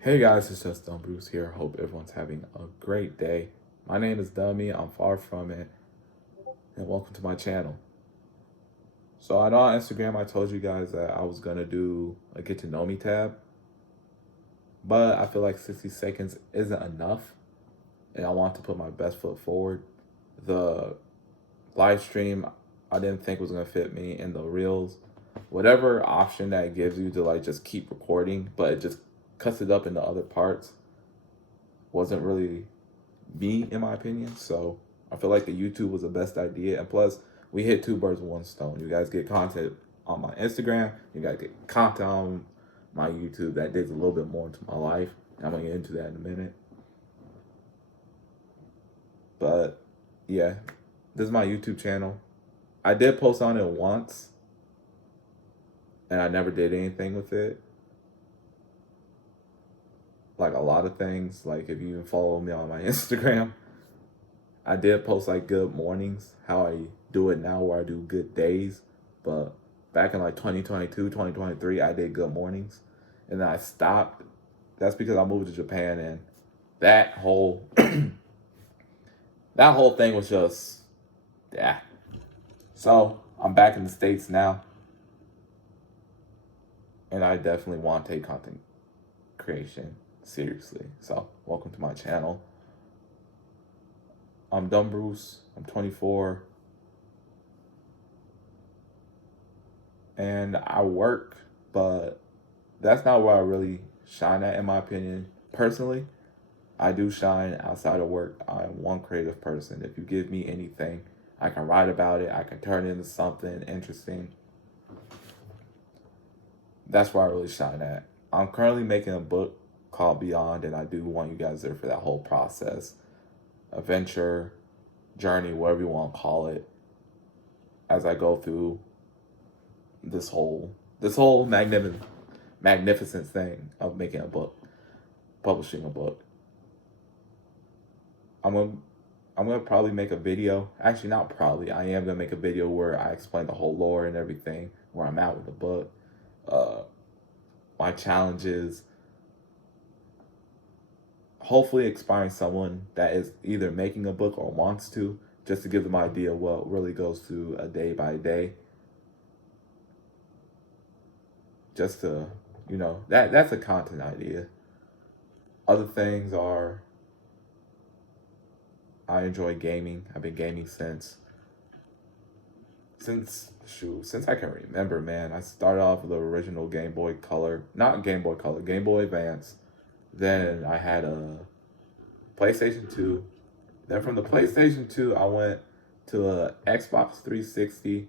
Hey guys, it's just Dumb Bruce here. Hope everyone's having a great day. My name is Dummy, I'm far from it, and welcome to my channel. So I know on Instagram I told you guys that I was gonna do a get to know me tab, but I feel like 60 seconds isn't enough, and I want to put my best foot forward. The live stream I didn't think was gonna fit me, and the reels, whatever option that it gives you to like just keep recording, but it just cuts it up into other parts, wasn't really me, in my opinion. So I feel like the YouTube was the best idea. And plus, we hit two birds with one stone. You guys get content on my Instagram. You guys get content on my YouTube that digs a little bit more into my life. I'm going to get into that in a minute. But yeah, this is my YouTube channel. I did post on it once, and I never did anything with it. Like a lot of things. Like if you even follow me on my Instagram, I did post like good mornings, how I do it now where I do good days. But back in like 2022, 2023, I did good mornings. And then I stopped. That's because I moved to Japan and that whole that whole thing was just yeah. So I'm back in the States now. And I definitely want to take content creation seriously. So welcome to my channel. I'm Dumb Bruce. I'm 24. And I work, but that's not where I really shine at, in my opinion. Personally, I do shine outside of work. I'm one creative person. If you give me anything, I can write about it. I can turn it into something interesting. That's where I really shine at. I'm currently making a book called Beyond, and I do want you guys there for that whole process, adventure, journey, whatever you want to call it, as I go through this whole magnificent thing of making a book, publishing a book. I'm gonna I'm gonna probably make a video. Actually, not probably. I am gonna make a video where I explain the whole lore and everything, where I'm at with the book, uh, my challenges. Hopefully, inspiring someone that is either making a book or wants to, just to give them an idea of what really goes through a day by day. Just to, that's a content idea. Other things are I enjoy gaming. I've been gaming since I can remember, man. I started off with the original Game Boy Color, not Game Boy Color, Game Boy Advance. Then I had a PlayStation 2. Then from the PlayStation 2, I went to a Xbox 360.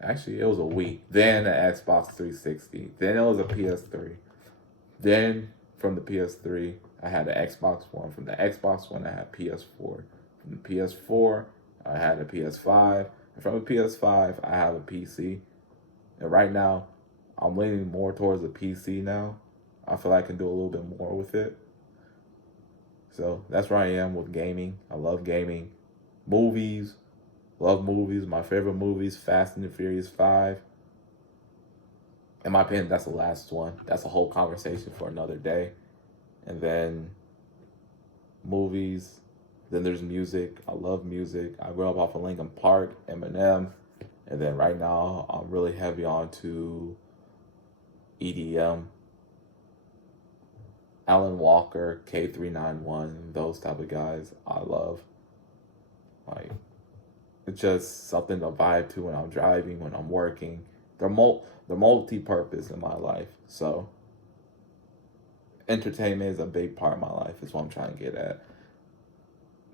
Actually, it was a Wii. Then an Xbox 360. Then it was a PS3. Then from the PS3, I had the Xbox One. From the Xbox One, I had PS4. From the PS4, I had a PS5. And from the PS5, I have a PC. And right now, I'm leaning more towards a PC now. I feel like I can do a little bit more with it. So that's where I am with gaming. I love gaming. Movies. Love movies. My favorite movies, Fast and the Furious 5. In my opinion, that's the last one. That's a whole conversation for another day. And then movies. Then there's music. I love music. I grew up off of Linkin Park, Eminem. And then right now, I'm really heavy onto EDM. Alan Walker, K391, those type of guys I love. Like, it's just something to vibe to when I'm driving, when I'm working. They're multi-purpose in my life. So entertainment is a big part of my life, is what I'm trying to get at.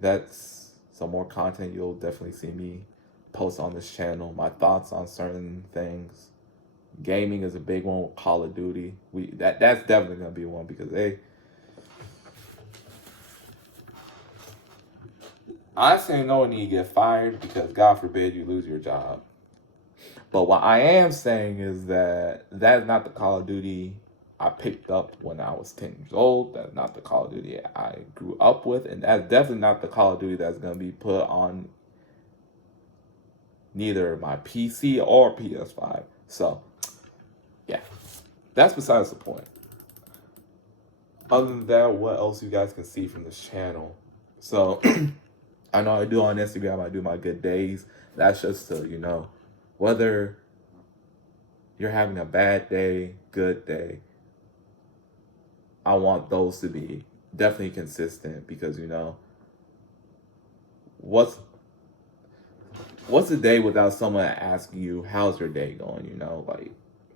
That's some more content you'll definitely see me post on this channel. My thoughts on certain things. Gaming is a big one with Call of Duty. That's definitely gonna be one because I say no need to get fired because God forbid you lose your job. But what I am saying is that is not the Call of Duty I picked up when I was 10 years old. That's not the Call of Duty I grew up with. And that's definitely not the Call of Duty that's going to be put on neither my PC or PS5. So, yeah, that's besides the point. other than that, what else you guys can see from this channel? So I know I do on Instagram, I do my good days. That's just to, whether you're having a bad day, good day, I want those to be definitely consistent because, what's a day without someone asking you, how's your day going? Like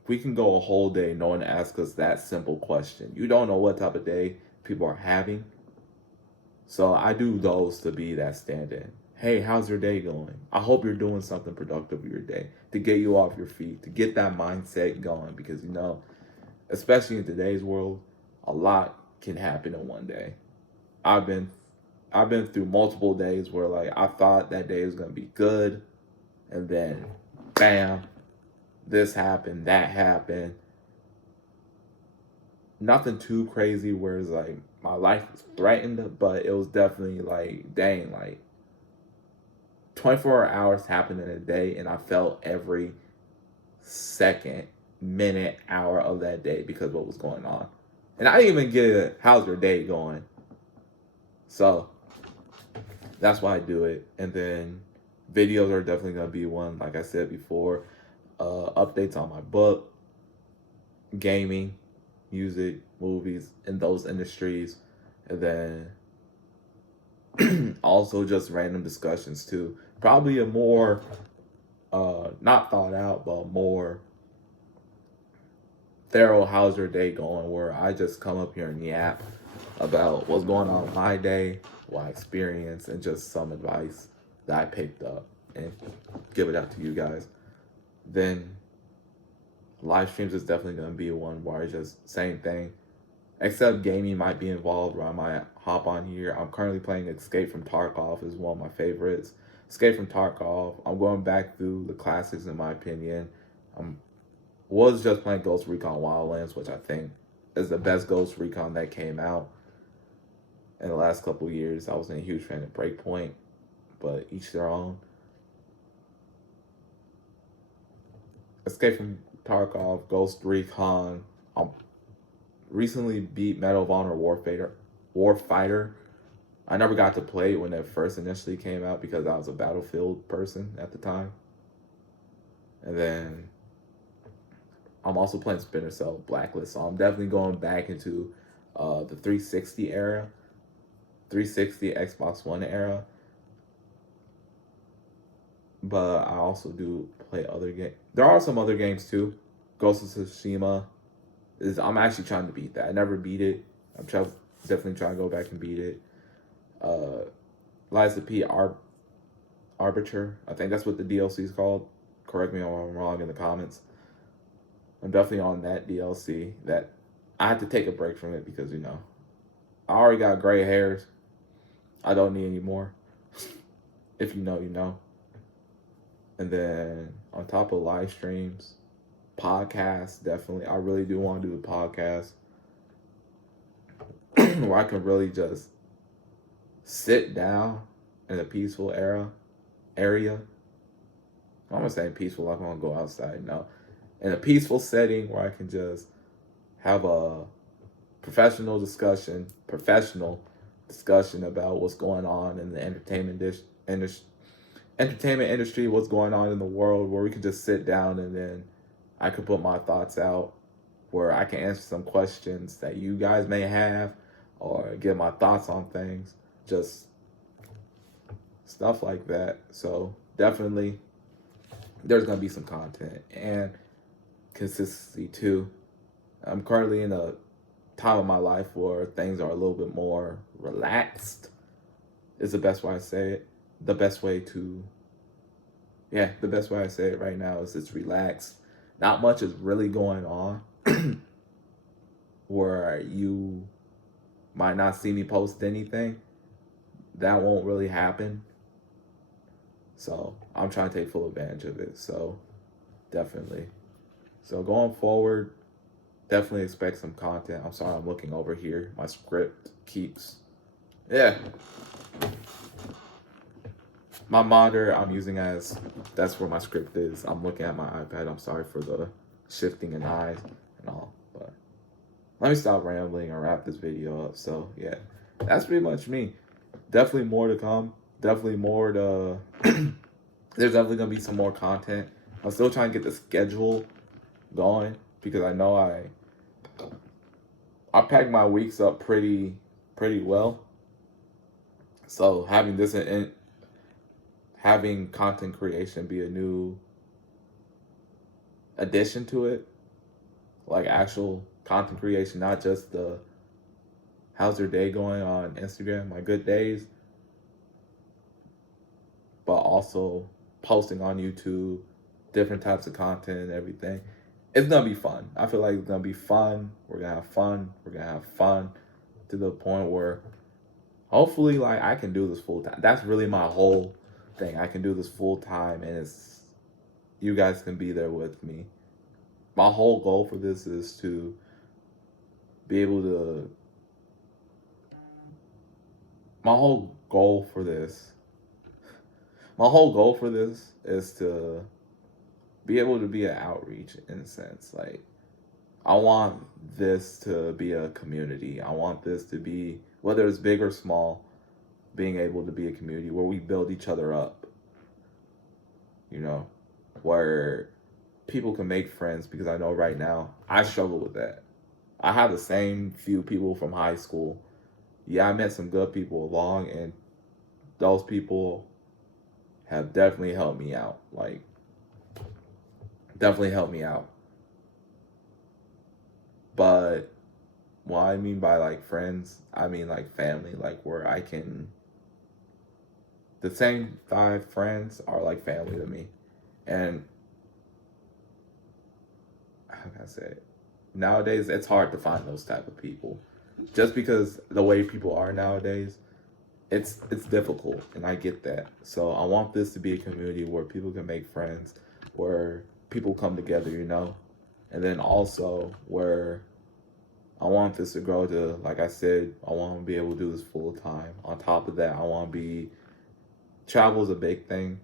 we can go a whole day no one asks us that simple question. You don't know what type of day people are having. So I do those to be that stand-in. Hey, how's your day going? I hope you're doing something productive with your day to get you off your feet, to get that mindset going because, especially in today's world, a lot can happen in one day. I've been through multiple days where like I thought that day was gonna be good, and then bam, this happened, that happened. Nothing too crazy where it's like my life was threatened, but it was definitely like, dang, like 24 hours happened in a day, and I felt every second, minute, hour of that day because of what was going on. And I didn't even get a how's your day going. So that's why I do it. And then videos are definitely gonna be one, like I said before. Updates on my book, gaming, music, movies, in those industries. And then also just random discussions too. Probably a more not thought out, but more thorough how's your day going, where I just come up here and yap about what's going on in my day, what I experienced, and just some advice that I picked up and give it out to you guys. Then live streams is definitely going to be one where I just same thing, except gaming might be involved where I might hop on here. I'm currently playing Escape from Tarkov, is one of my favorites. Escape from Tarkov. I'm going back through the classics in my opinion. Was just playing Ghost Recon Wildlands, which I think is the best Ghost Recon that came out in the last couple of years. I wasn't a huge fan of Breakpoint, but each their own. Escape from Tarkov, Ghost Recon. I recently beat Medal of Honor Warfighter. I never got to play it when it first initially came out because I was a Battlefield person at the time. And then I'm also playing Splinter Cell Blacklist, so I'm definitely going back into the 360 era, 360 Xbox One era. But I also do play other games. There are some other games too. Ghost of Tsushima. I'm actually trying to beat that. I never beat it. I'm definitely trying to go back and beat it. Lies of P Arbiter. I think that's what the DLC is called. Correct me if I'm wrong in the comments. I'm definitely on that DLC. That I had to take a break from it because I already got gray hairs. I don't need any more. If you know, you know. And then on top of live streams, podcasts, definitely. I really do want to do a podcast where I can really just sit down in a peaceful area. I'm not saying peaceful like I'm going to go outside, no. In a peaceful setting where I can just have a professional discussion about what's going on in the entertainment industry, what's going on in the world, where we can just sit down and then I could put my thoughts out, where I can answer some questions that you guys may have or get my thoughts on things, just stuff like that. So definitely there's going to be some content and consistency too. I'm currently in a time of my life where things are a little bit more relaxed is the best way I say it. The best way I say it right now is it's relaxed. Not much is really going on where you might not see me post anything. That won't really happen. So I'm trying to take full advantage of it. So definitely. So going forward, definitely expect some content. I'm sorry, I'm looking over here. My script keeps, my monitor I'm using that's where my script is. I'm looking at my iPad. I'm sorry for the shifting in eyes and all, but let me stop rambling and wrap this video up. So yeah, that's pretty much me. Definitely more to come. Definitely more to. There's definitely gonna be some more content. I'm still trying to get the schedule going because I know I pack my weeks up pretty well. So having this in having content creation be a new addition to it, like actual content creation, not just the how's your day going on Instagram, my good days, but also posting on YouTube, different types of content and everything. It's gonna be fun. I feel like it's gonna be fun. We're gonna have fun. We're gonna have fun to the point where hopefully like I can do this full time. That's really my whole thing. I can do this full time and it's you guys can be there with me. My whole goal for this is to be able to my whole goal for this is to be able to be an outreach in a sense. Like I want this to be a community. I want this to be, whether it's big or small, being able to be a community where we build each other up. You know, where people can make friends, because I know right now I struggle with that. I have the same few people from high school. Yeah, I met some good people along, and those people have definitely helped me out. Like, definitely helped me out. But what I mean by like friends, I mean like family, like where I can. The same 5 friends are like family to me. And how can I say it? Nowadays, it's hard to find those type of people. Just because the way people are nowadays, it's difficult, and I get that. So I want this to be a community where people can make friends, where people come together, you know? And then also where I want this to grow to, like I said, I want to be able to do this full time. On top of that, I want to be, travel is a big thing.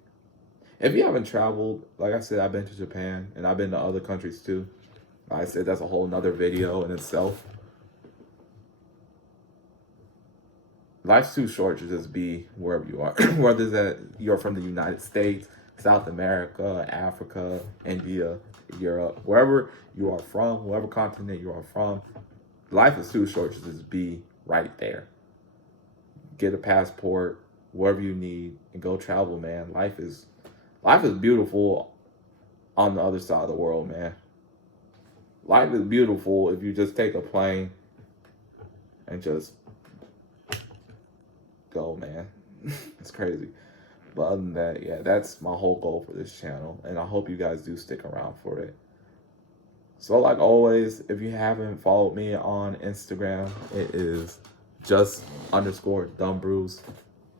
If you haven't traveled, like I said, I've been to Japan and I've been to other countries too. Like I said, that's a whole nother video in itself. Life's too short to just be wherever you are. Whether that you're from the United States, South America, Africa, India, Europe, wherever you are from, whatever continent you are from, life is too short to just be right there. Get a passport, whatever you need, and go travel, man. Life is beautiful on the other side of the world, man. Life is beautiful if you just take a plane and just go, man. It's crazy. But other than that, yeah, that's my whole goal for this channel. And I hope you guys do stick around for it. So like always, if you haven't followed me on Instagram, it is just_Dumbbrews.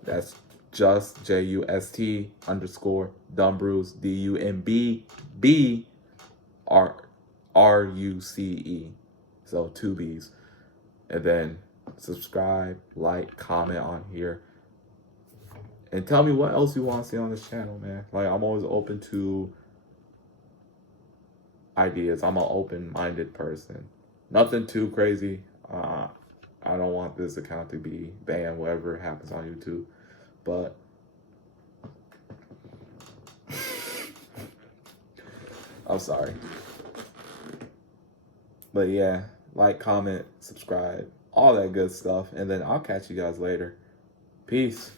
That's just JUST_Dumbbrews, DUMBBRUCE. So 2 B's. And then subscribe, like, comment on here. And tell me what else you want to see on this channel, man. Like, I'm always open to ideas. I'm an open-minded person. Nothing too crazy. I don't want this account to be banned, whatever happens on YouTube. But I'm sorry. But yeah, like, comment, subscribe, all that good stuff. And then I'll catch you guys later. Peace.